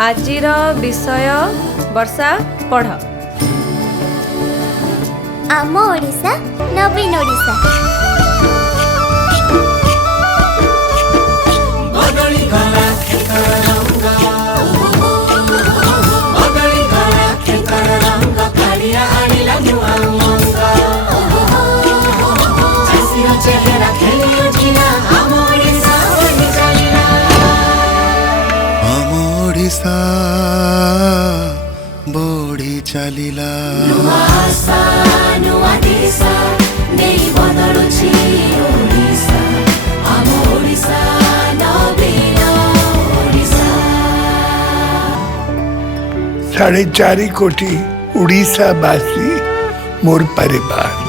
आजिर विषय वर्षा पढ़। आम ओडिशा नवीन ओडिशा। बढ़ी चलिला साढ़े 4 कोटी उड़ीसा बासी मोर परिवार।